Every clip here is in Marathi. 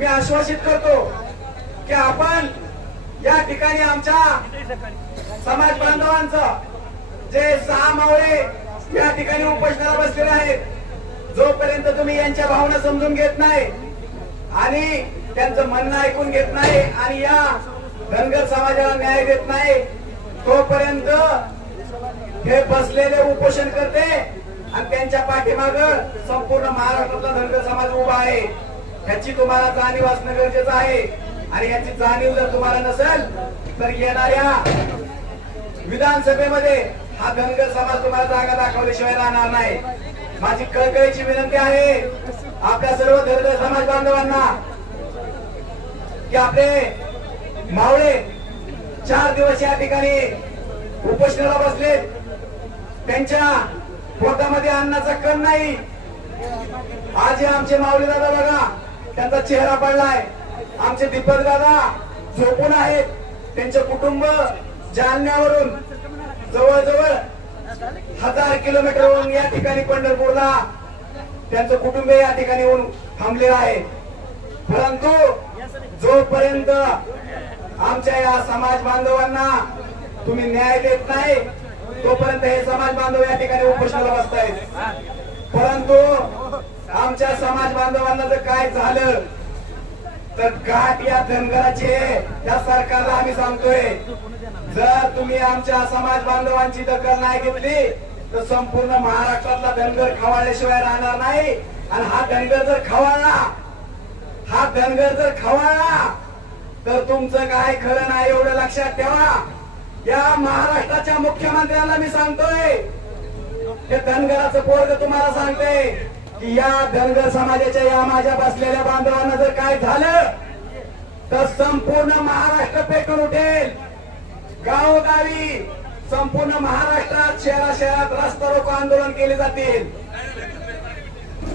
मी आश्वासित करतो की आपण या ठिकाणी आमच्या समाज बांधवांचं जे 6 मावळे या ठिकाणी उपोषणाला बसलेले आहेत, जोपर्यंत तुम्ही यांच्या भावना समजून घेत नाही आणि त्यांचं म्हणणं ऐकून घेत नाही आणि या धनगर समाजाला न्याय देत नाही, तोपर्यंत हे बसलेले उपोषण करते आणि त्यांच्या पाठीमाग संपूर्ण महाराष्ट्रातला धनगर समाज उभा आहे। ह्याची तुम्हाला जाणीव असणं गरजेचं आहे आणि याची जाणीव जर तुम्हाला नसेल तर येणाऱ्या विधानसभेमध्ये हा धनगर समाज तुम्हाला जागा दाखवल्याशिवाय राहणार नाही। माझी कळकळीची विनंती आहे आपल्या सर्व धनगर समाज बांधवांना की आपले मावळे 4 दिवस या ठिकाणी उपोषणाला बसले, त्यांच्या पोटामध्ये अन्नाचा कण नाही। आज आमचे माऊली दादा बघा, त्यांचा चेहरा पडलाय। आमचे दीपक दादा झोपून आहेत, त्यांचे कुटुंब जालन्यावरून जवळजवळ 1000 किलोमीटरवरून या ठिकाणी पंढरपूरला त्यांचं कुटुंब या ठिकाणी येऊन थांबलेलं आहे। परंतु जोपर्यंत आमच्या या समाज बांधवांना तुम्ही न्याय देत नाही तोपर्यंत हे समाज बांधव या ठिकाणी उपोषणाला बसतायत। परंतु आमच्या समाज बांधवांना जर काय झालं तर गाठ या धनगराचे या सरकारला आम्ही सांगतोय, जर तुम्ही आमच्या समाज बांधवांची दखल नाही घेतली तर संपूर्ण महाराष्ट्रातला धनगर खवाळल्याशिवाय राहणार नाही। आणि हा धनगर जर खवाळला तर तुमचं काय खरं नाही, एवढं लक्षात ठेवा। या महाराष्ट्राच्या मुख्यमंत्र्यांना मी सांगतोय, हे धनगराचं पोरग तुम्हाला सांगते की या धनगर समाजाच्या या माझ्या बसलेल्या बांधवांना जर काय झालं तर संपूर्ण महाराष्ट्र पेटून उठेल। गावोगावी संपूर्ण महाराष्ट्रात शहरात रस्ता रोको आंदोलन केले जातील।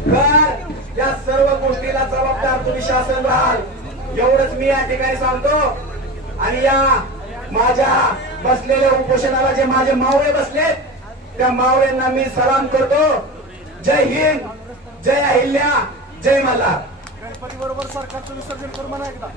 तर या सर्व गोष्टीला जबाबदार तुम्ही शासन राहाल, एवढंच मी या ठिकाणी सांगतो। आणि या माझ्या बसलेल्या उपोषणाला जे माझे मावळे बसलेत त्या मावळ्यांना मी सलाम करतो। जय हिंद, जय अहिल्या, जय मल्हार। गणपती बरोबर सरकारचं विसर्जन करू म्हणा एकदा।